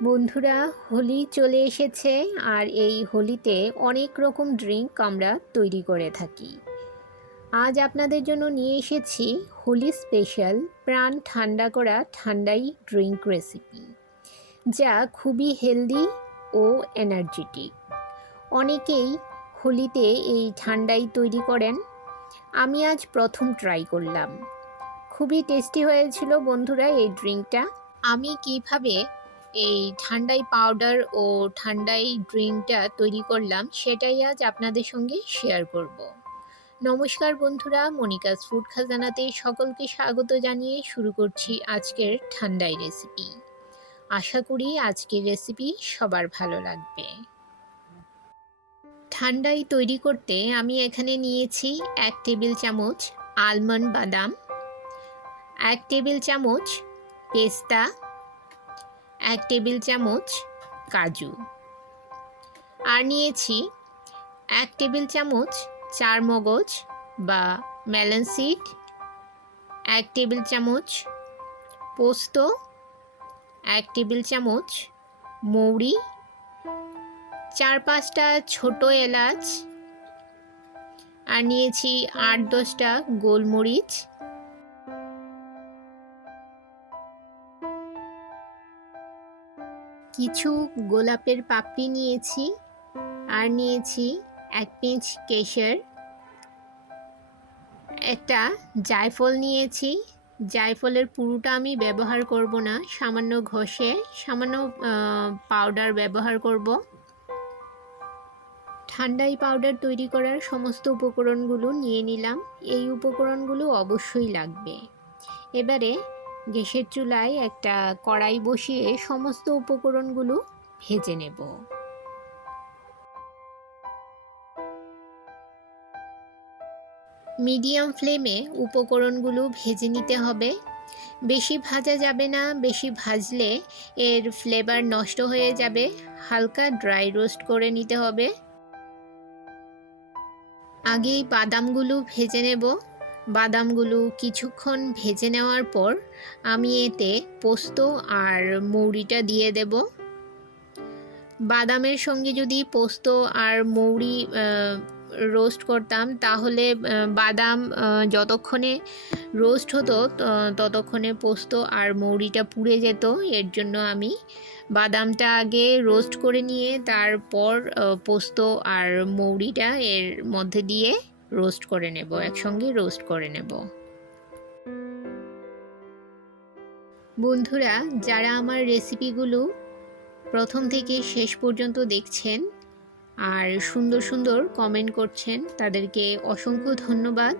বন্ধুরা, হোলি চলে এসেছে আর এই হোলিতে অনেক রকম ড্রিঙ্ক আমরা তৈরি করে থাকি। আজ আপনাদের জন্য নিয়ে এসেছি হোলি স্পেশাল প্রাণ ঠান্ডা করা ঠান্ডাই ড্রিঙ্ক রেসিপি, যা খুবই হেলদি ও এনার্জেটিক। অনেকেই হোলিতে এই ঠান্ডাই তৈরি করেন। আমি আজ প্রথম ট্রাই করলাম। খুবই টেস্টি হয়েছিল বন্ধুরা এই ড্রিঙ্কটা। আমি কিভাবে এই ঠান্ডাই পাউডার ও ঠান্ডাই ড্রিঙ্কটা তৈরি করলাম সেটাই আজ আপনাদের সঙ্গে শেয়ার করব। নমস্কার বন্ধুরা, মনিকাস ফুড খাজানাতে সকলকে স্বাগত জানিয়ে শুরু করছি আজকের ঠান্ডাই রেসিপি। আশা করি আজকের রেসিপি সবার ভালো লাগবে। ঠান্ডাই তৈরি করতে আমি এখানে নিয়েছি 1 টেবিল চামচ আলমন্ড বাদাম, 1 টেবিল চামচ পেস্তা, 1 টেবিল চামচ কাজু, আর নিয়েছি 1 টেবিল চামচ চারমগজ বা মেলন সিড, 1 টেবিল চামচ পোস্ত, 1 টেবিল চামচ মৌরি, 4-5টা ছোট এলাচ, আর নিয়েছি 8-10টা গোলমরিচ, কিছু গোলাপের পাপড়ি নিয়েছি, আর নিয়েছি 1 পিঞ্চ কেশর, একটা জায়ফল নিয়েছি। জায়ফলের পুরোটা আমি ব্যবহার করব না, সামান্য ঘষে সামান্য পাউডার ব্যবহার করব। ঠান্ডাই পাউডার তৈরি করার সমস্ত উপকরণগুলো নিয়ে নিলাম। এই উপকরণগুলো অবশ্যই লাগবে। এবারে গ্যাসের চুলায় একটা কড়াই বসিয়ে সমস্ত উপকরণগুলো ভেজে নেব। মিডিয়াম ফ্লেমে উপকরণগুলো ভেজে নিতে হবে। বেশি ভাজা যাবে না, বেশি ভাজলে এর ফ্লেভার নষ্ট হয়ে যাবে। হালকা ড্রাই রোস্ট করে নিতে হবে। আগেই বাদামগুলো ভেজে নেব। বাদামগুলো কিছুক্ষণ ভেজে নেওয়ার পর আমি এতে পোস্ত আর মৌরিটা দিয়ে দেব। বাদামের সঙ্গে যদি পোস্ত আর মৌরি রোস্ট করতাম তাহলে বাদাম যতক্ষণে রোস্ট হতো ততক্ষণে পোস্ত আর মৌরিটা পুড়ে যেত। এর জন্য আমি বাদামটা আগে রোস্ট করে নিয়ে তারপর পোস্ত আর মৌরিটা এর মধ্যে দিয়ে রোস্ট করে নেব, একসঙ্গে রোস্ট করে নেব। বন্ধুরা, যারা আমার রেসিপিগুলো প্রথম থেকে শেষ পর্যন্ত দেখছেন আর সুন্দর সুন্দর কমেন্ট করছেন, তাদেরকে অসংখ্য ধন্যবাদ।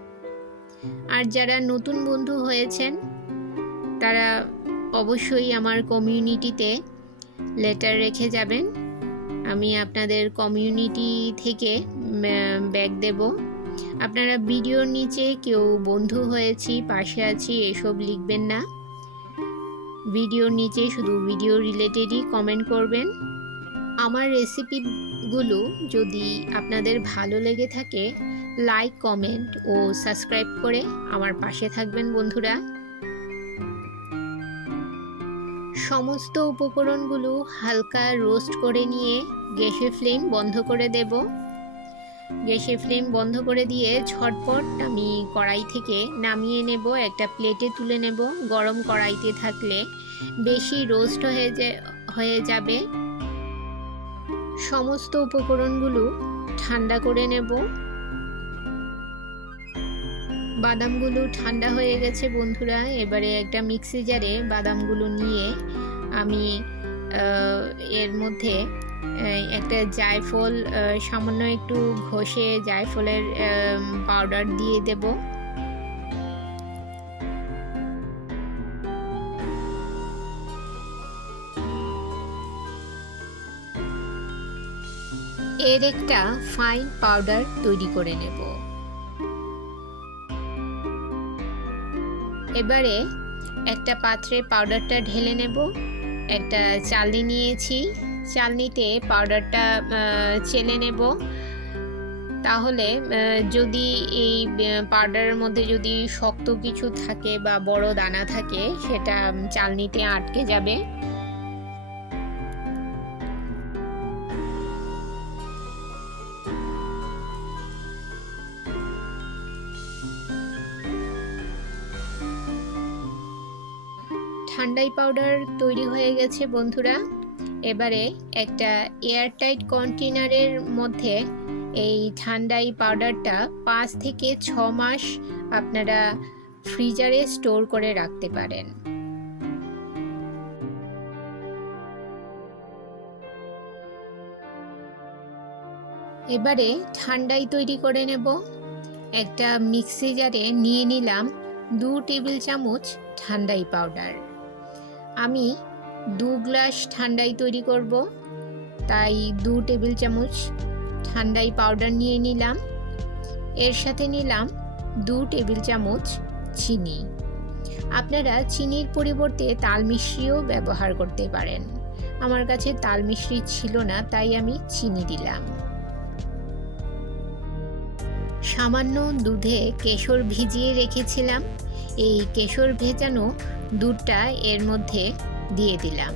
আর যারা নতুন বন্ধু হয়েছেন তারা অবশ্যই আমার কমিউনিটিতে লেটার রেখে যাবেন। আমি আপনাদের কমিউনিটি থেকে ব্যাগ দেব। আপনারা ভিডিওর নিচে কেউ বন্ধু হয়েছি, পাশে আছি এসব লিখবেন না। ভিডিওর নিচে শুধু ভিডিও রিলেটেডই কমেন্ট করবেন। আমার রেসিপিগুলো যদি আপনাদের ভালো লেগে থাকে, লাইক, কমেন্ট ও সাবস্ক্রাইব করে আমার পাশে থাকবেন বন্ধুরা। সমস্ত উপকরণগুলো হালকা রোস্ট করে নিয়ে গ্যাসের ফ্লেম বন্ধ করে দেব। গ্যাসের ফ্লেম বন্ধ করে দিয়ে ঝটপট আমি কড়াই থেকে নামিয়ে নেব, একটা প্লেটে তুলে নেব। গরম কড়াইতে থাকলে বেশি রোস্ট হয়ে যাবে। সমস্ত উপকরণগুলো ঠান্ডা করে নেব। বাদামগুলো ঠান্ডা হয়ে গেছে বন্ধুরা। এবারে একটা মিক্সি জারে বাদামগুলো নিয়ে আমি এর মধ্যে একটা জায়ফল সামান্য একটু ঘষে জায়ফলের পাউডার দিয়ে দেব। এর একটা ফাইন পাউডার তৈরি করে নেব। এবারে একটা পাত্রে পাউডারটা ঢেলে নেব। একটা চালনি নিয়েছি, চালনিতে পাউডারটা চেলে নেব। তাহলে যদি এই পাউডারের মধ্যে যদি শক্ত কিছু থাকে বা বড় দানা থাকে সেটা চালনিতে আটকে যাবে। ঠান্ডাই পাউডার তৈরি হয়ে গেছে বন্ধুরা। এবারে একটা এয়ারটাইট কন্টেনারের মধ্যে এই ঠান্ডাই পাউডারটা 5 থেকে 6 মাস আপনারা ফ্রিজারে স্টোর করে রাখতে পারেন। এবারে ঠান্ডাই তৈরি করে নেব। একটা মিক্সি জারে নিয়ে নিলাম 2 টেবিল চামচ ঠান্ডাই পাউডার। আমি 2 গ্লাস ঠান্ডাই তৈরি করব, তাই 2 টেবিল চামচ ঠান্ডাই পাউডার নিয়ে নিলাম। এর সাথে নিলাম 2 টেবিল চামচ চিনি। আপনারা চিনির পরিবর্তে তাল মিশ্রিও ব্যবহার করতে পারেন। আমার কাছে তাল মিশ্রি ছিল না, তাই আমি চিনি দিলাম। সামান্য দুধে কেশর ভিজিয়ে রেখেছিলাম, এই কেশর ভেজানো দুধটা এর মধ্যে দিয়ে দিলাম।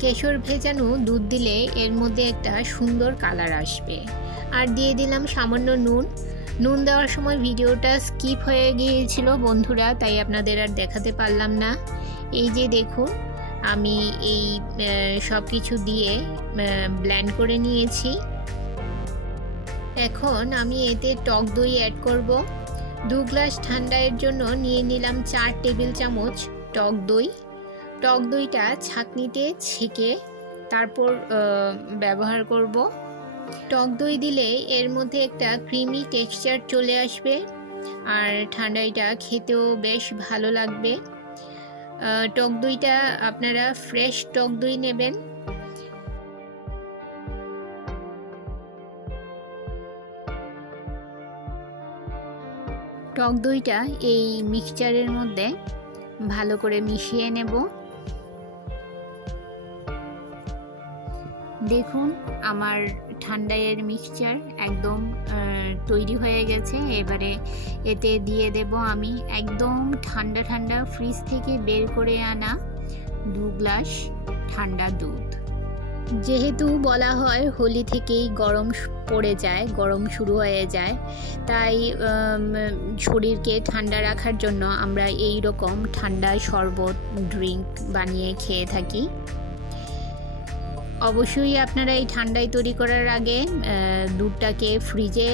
কেশর ভেজানো দুধ দিলে এর মধ্যে একটা সুন্দর কালার আসবে। আর দিয়ে দিলাম সামান্য নুন। নুন দেওয়ার সময় ভিডিওটা স্কিপ হয়ে গিয়েছিল বন্ধুরা, তাই আপনাদের আর দেখাতে পারলাম না। এই যে দেখুন, আমি এই সব কিছু দিয়ে ব্লেন্ড করে নিয়েছি। এখন আমি এতে টক দই অ্যাড করব। 2 গ্লাস ঠান্ডার জন্য নিয়ে নিলাম 4 টেবিল চামচ টক দই। টক দইটা ছাঁকনিতে ছেঁকে তারপর ব্যবহার করব। টক দই দিলে এর মধ্যে একটা ক্রিমি টেক্সচার চলে আসবে, আর ঠান্ডাইটা খেতেও বেশ ভালো লাগবে। টক দইটা আপনারা ফ্রেশ টক দই নেবেন। টক দইটা এই মিক্সচারের মধ্যে ভালো করে মিশিয়ে নেব। দেখুন, আমার ঠান্ডাইয়ের মিক্সচার একদম তৈরি হয়ে গেছে। এবারে এতে দিয়ে দেব আমি একদম ঠান্ডা ঠান্ডা ফ্রিজ থেকে বের করে আনা 2 গ্লাস ঠান্ডা দুধ। যেহেতু বলা হয় হোলি থেকেই গরম পড়ে যায়, গরম শুরু হয়ে যায়, তাই শরীরকে ঠান্ডা রাখার জন্য আমরা এই রকম ঠান্ডা শরবত ড্রিঙ্ক বানিয়ে খেয়ে থাকি। অবশ্যই আপনারা এই ঠান্ডাই তৈরি করার আগে দুধটাকে ফ্রিজে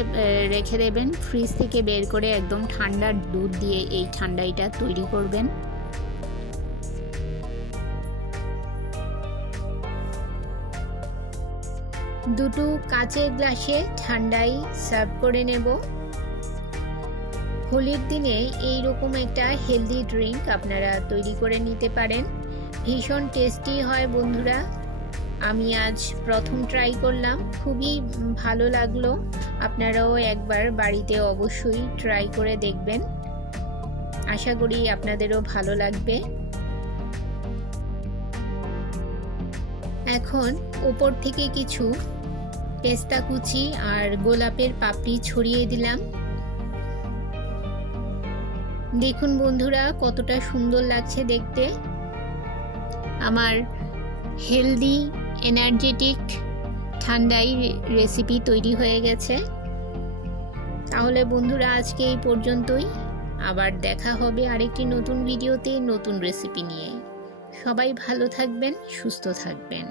রেখে দেবেন। ফ্রিজ থেকে বের করে একদম ঠান্ডা দুধ দিয়ে এই ঠান্ডাইটা তৈরি করবেন। দুটো কাচের গ্লাসে ঠান্ডাই সার্ভ করে নেব। হোলির দিনে এই রকম একটা হেলদি ড্রিঙ্ক আপনারা তৈরি করে নিতে পারেন। ভীষণ টেস্টি হয় বন্ধুরা। আমি আজ প্রথম ট্রাই করলাম, খুবই ভালো লাগলো। আপনারাও একবার বাড়িতে অবশ্যই ট্রাই করে দেখবেন। আশা করি আপনাদেরও ভালো লাগবে। এখন উপর থেকে কিছু পেস্তা কুচি আর গোলাপের পাপড়ি ছড়িয়ে দিলাম। দেখুন বন্ধুরা, কতটা সুন্দর লাগছে দেখতে। আমার হেলদি এনার্জেটিক ঠান্ডাই রেসিপি তৈরি হয়ে গেছে। তাহলে বন্ধুরা, আজকে এই পর্যন্তই। আবার দেখা হবে আরেকটি নতুন ভিডিওতে নতুন রেসিপি নিয়ে। সবাই ভালো থাকবেন, সুস্থ থাকবেন।